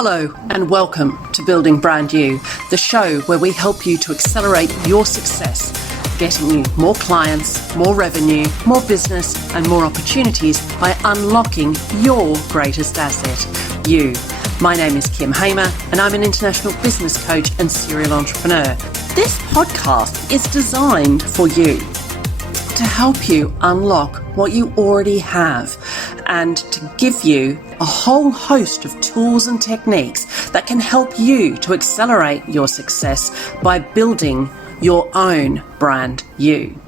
Hello and welcome to Building Brand You, the show where we help you to accelerate your success, getting you more clients, more revenue, more business and more opportunities by unlocking your greatest asset, you. My name is Kim Hamer and I'm an international business coach and serial entrepreneur. This podcast is designed for you to help you unlock what you already have and to give you a whole host of tools and techniques that can help you to accelerate your success by building your own brand you.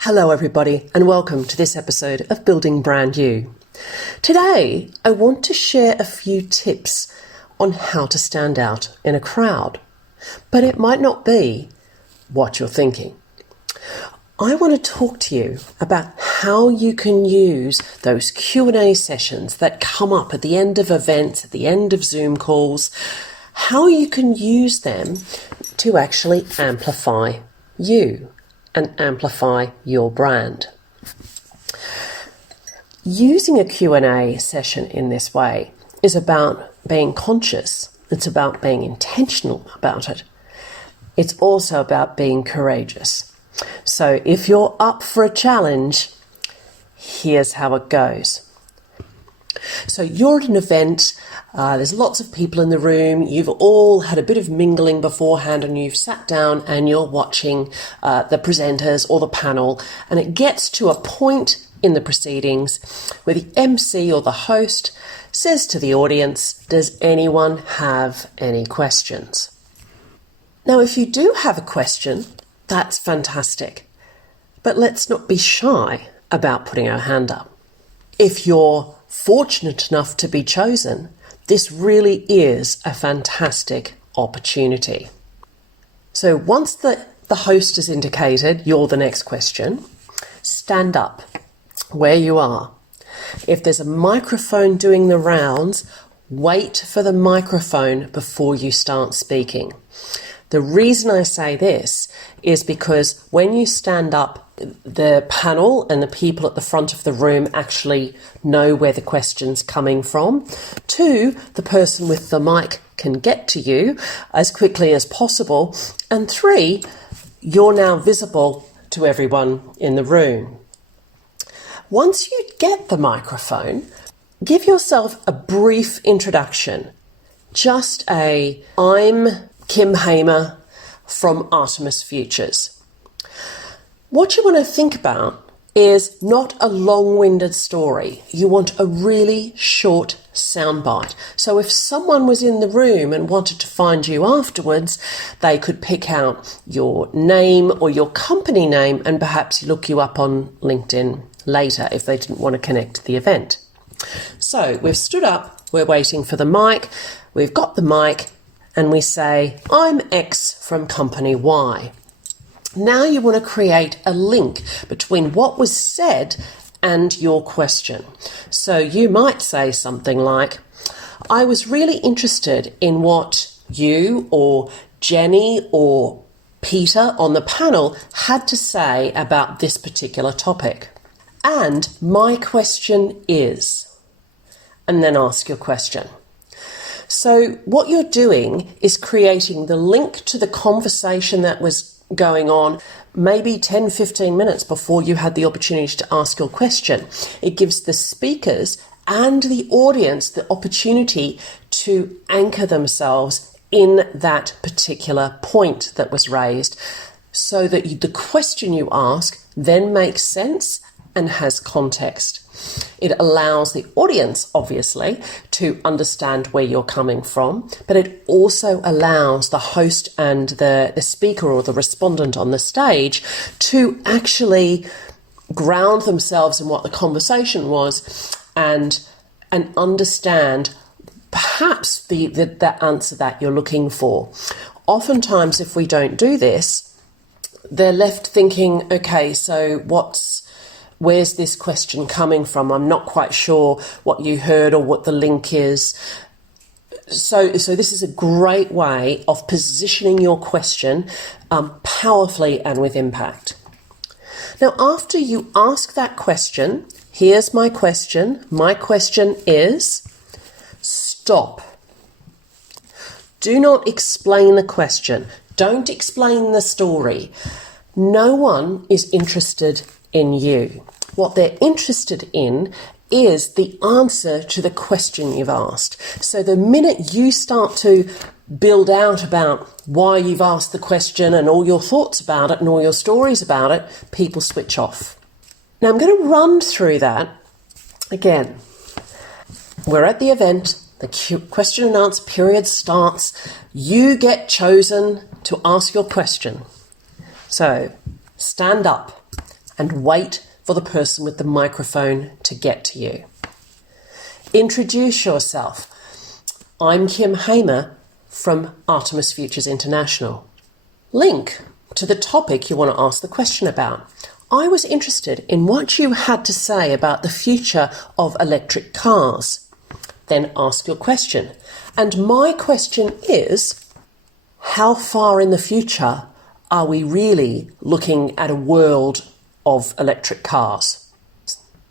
Hello everybody and welcome to this episode of Building Brand You. Today I want to share a few tips on how to stand out in a crowd, but it might not be what you're thinking. I want to talk to you about how you can use those Q&A sessions that come up at the end of events, at the end of Zoom calls, how you can use them to actually amplify you and amplify your brand. Using a Q&A session in this way is about being conscious. It's about being intentional about it. It's also about being courageous. So if you're up for a challenge, here's how it goes. So you're at an event, there's lots of people in the room, you've all had a bit of mingling beforehand and you've sat down and you're watching the presenters or the panel, and it gets to a point in the proceedings where the MC or the host says to the audience, does anyone have any questions? Now if you do have a question, that's fantastic, but let's not be shy about putting our hand up. If you're fortunate enough to be chosen, this really is a fantastic opportunity. So once the host has indicated you're the next question, stand up where you are. If there's a microphone doing the rounds, wait for the microphone before you start speaking. The reason I say this is because when you stand up, the panel and the people at the front of the room actually know where the question's coming from. 2, the person with the mic can get to you as quickly as possible. And 3, you're now visible to everyone in the room. Once you get the microphone, give yourself a brief introduction. Just I'm Kim Hamer from Artemis Futures. What you want to think about is not a long-winded story. You want a really short soundbite. So if someone was in the room and wanted to find you afterwards, they could pick out your name or your company name and perhaps look you up on LinkedIn later if they didn't want to connect to the event. So we've stood up, we're waiting for the mic, we've got the mic, and we say, I'm X from company Y. Now you want to create a link between what was said and your question. So you might say something like, I was really interested in what you or Jenny or Peter on the panel had to say about this particular topic. And my question is, and then ask your question. So what you're doing is creating the link to the conversation that was going on maybe 10-15 minutes before you had the opportunity to ask your question. It gives the speakers and the audience the opportunity to anchor themselves in that particular point that was raised so that the question you ask then makes sense and has context. It allows the audience, obviously, to understand where you're coming from, but it also allows the host and the speaker or the respondent on the stage to actually ground themselves in what the conversation was and understand perhaps the answer that you're looking for. Oftentimes, if we don't do this, they're left thinking, okay, so where's this question coming from? I'm not quite sure what you heard or what the link is. So this is a great way of positioning your question powerfully and with impact. Now, after you ask that question, here's my question. My question is, stop. Do not explain the question. Don't explain the story. No one is interested in you. What they're interested in is the answer to the question you've asked. So the minute you start to build out about why you've asked the question and all your thoughts about it and all your stories about it, people switch off. Now I'm going to run through that again. We're at the event. The question and answer period starts. You get chosen to ask your question. So stand up and wait for the person with the microphone to get to you. Introduce yourself. I'm Kim Hamer from Artemis Futures International. Link to the topic you want to ask the question about. I was interested in what you had to say about the future of electric cars. Then ask your question. And my question is, how far in the future are we really looking at a world of electric cars?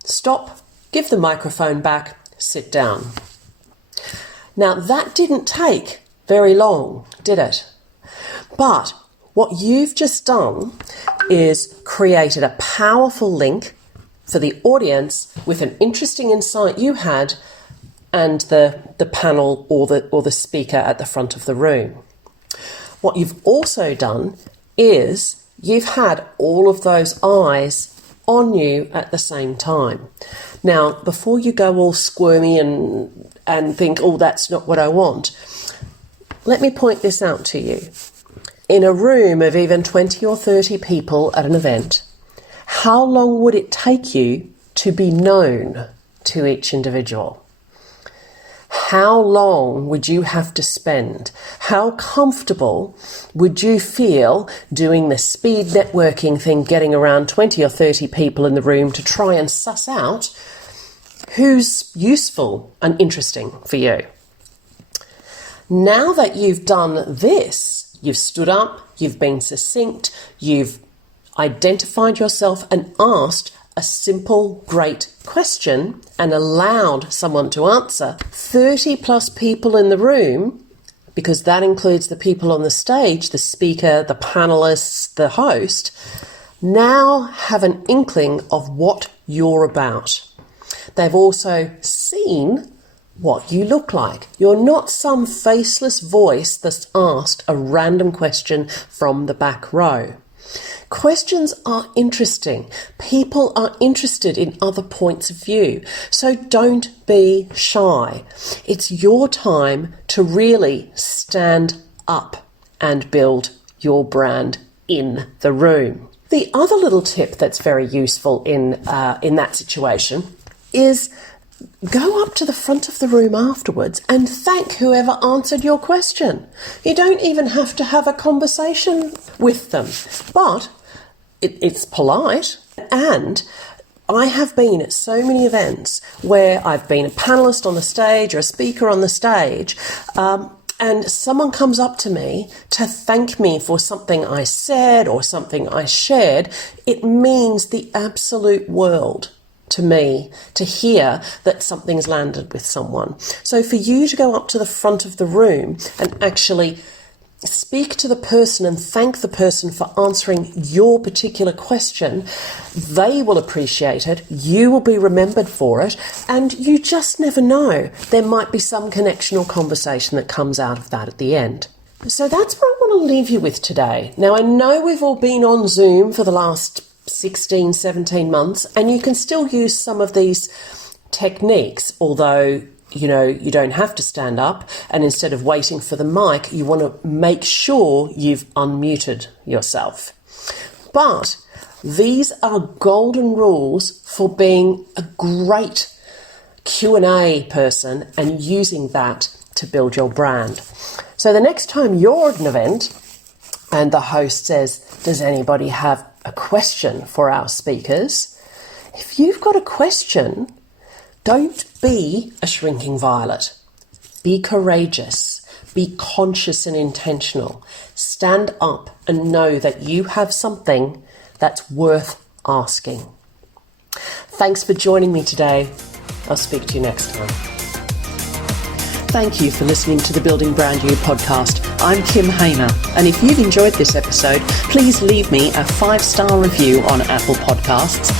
Stop, give the microphone back, sit down. Now that didn't take very long, did it? But what you've just done is created a powerful link for the audience with an interesting insight you had and the panel or the speaker at the front of the room. What you've also done is you've had all of those eyes on you at the same time. Now, before you go all squirmy and think, oh, that's not what I want, let me point this out to you. In a room of even 20 or 30 people at an event, how long would it take you to be known to each individual? How long would you have to spend? How comfortable would you feel doing the speed networking thing, getting around 20 or 30 people in the room to try and suss out who's useful and interesting for you? Now that you've done this, you've stood up, you've been succinct, you've identified yourself and asked a simple, great question and allowed someone to answer. 30 plus people in the room, because that includes the people on the stage, the speaker, the panelists, the host, now have an inkling of what you're about. They've also seen what you look like. You're not some faceless voice that's asked a random question from the back row. Questions are interesting. People are interested in other points of view. So don't be shy. It's your time to really stand up and build your brand in the room. The other little tip that's very useful in that situation is go up to the front of the room afterwards and thank whoever answered your question. You don't even have to have a conversation with them, but it's polite. And I have been at so many events where I've been a panelist on the stage or a speaker on the stage, and someone comes up to me to thank me for something I said or something I shared. It means the absolute world to me to hear that something's landed with someone. So for you to go up to the front of the room and actually speak to the person and thank the person for answering your particular question, they will appreciate it, you will be remembered for it, and you just never know. There might be some connection or conversation that comes out of that at the end. So that's what I want to leave you with today. Now, I know we've all been on Zoom for the last 16, 17 months, and you can still use some of these techniques, although you don't have to stand up, and instead of waiting for the mic, you want to make sure you've unmuted yourself. But these are golden rules for being a great Q&A person and using that to build your brand. So the next time you're at an event and the host says, does anybody have a question for our speakers? If you've got a question, don't be a shrinking violet. Be courageous. Be conscious and intentional. Stand up and know that you have something that's worth asking. Thanks for joining me today. I'll speak to you next time. Thank you for listening to the Building Brand You podcast. I'm Kim Hamer, and if you've enjoyed this episode, please leave me a 5-star review on Apple Podcasts.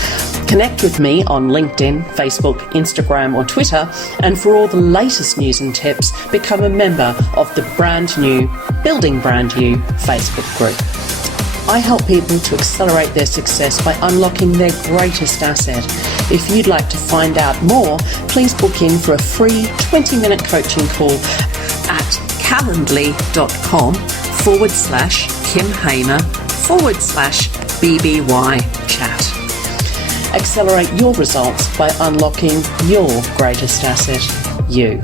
Connect with me on LinkedIn, Facebook, Instagram or Twitter, and for all the latest news and tips, become a member of the brand new Building Brand You Facebook group. I help people to accelerate their success by unlocking their greatest asset. If you'd like to find out more, please book in for a free 20-minute coaching call at calendly.com/Kim Hamer/BBY chat. Accelerate your results by unlocking your greatest asset, you.